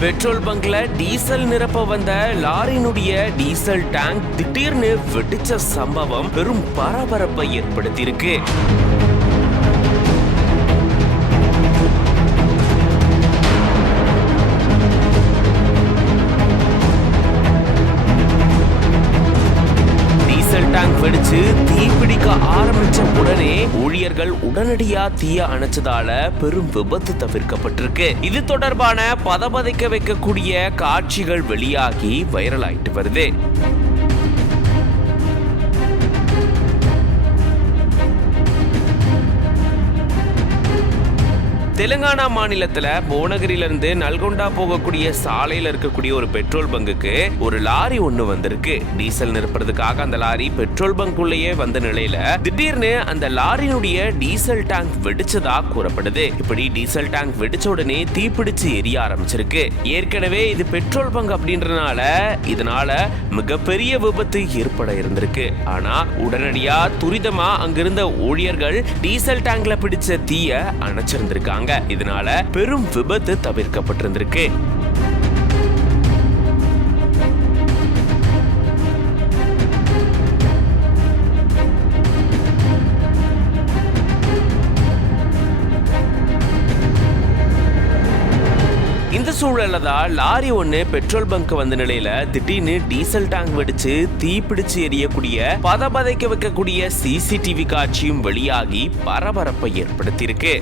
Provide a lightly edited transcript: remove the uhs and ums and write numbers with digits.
Petrol பங்க்ல diesel நிரப்ப வந்த லாரியினுடைய diesel tank திடீர்னு வெடிச்ச சம்பவம் பெரும் பரபரப்பை ஏற்படுத்தியிருக்கு. டேங்க் வெடிச்சு தீப்பிடிக்க ஆரம்பிச்ச உடனே ஊழியர்கள் உடனடியா தீய அணைச்சதால பெரும் விபத்து தவிர்க்கப்பட்டிருக்கு. இது தொடர்பான பதபதைக்க வைக்கக்கூடிய காட்சிகள் வெளியாகி வைரல் ஆயிட்டு வருது. தெலுங்கானா மாநிலத்துல புவனகிரியிலிருந்து நல்கொண்டா போகக்கூடிய சாலையில இருக்கக்கூடிய ஒரு பெட்ரோல் பங்குக்கு ஒரு லாரி ஒண்ணு வந்திருக்கு. டீசல் நிரப்புறதுக்காக அந்த லாரி பெட்ரோல் பங்குள்ளேயே வந்த நிலையில திடீர்னு அந்த லாரியினுடைய டீசல் டேங்க் வெடிச்சதா கூறப்படுது. இப்படி டீசல் டேங்க் வெடிச்ச உடனே தீப்பிடிச்சு எரிய ஆரம்பிச்சிருக்கு. ஏற்கனவே இது பெட்ரோல் பங்க் அப்படின்றனால இதனால மிகப்பெரிய விபத்து ஏற்பட இருந்திருக்கு. ஆனா உடனடியா துரிதமா அங்கிருந்த ஊழியர்கள் டீசல் டேங்க்ல பிடிச்ச தீய அணைச்சிருந்திருக்காங்க. இதனால பெரும் விபத்து தவிர்க்கப்பட்டிருந்திருக்கு. இந்த சூழல்ல தான் லாரி ஒண்ணு பெட்ரோல் பங்க் வந்த நிலையில திடீர்னு டீசல் டேங்க் வெடிச்சு தீப்பிடிச்சு எரியக்கூடிய பதபதைக்க வைக்கக்கூடிய சிசிடிவி காட்சியும் வெளியாகி பரபரப்பை ஏற்படுத்தியிருக்கு.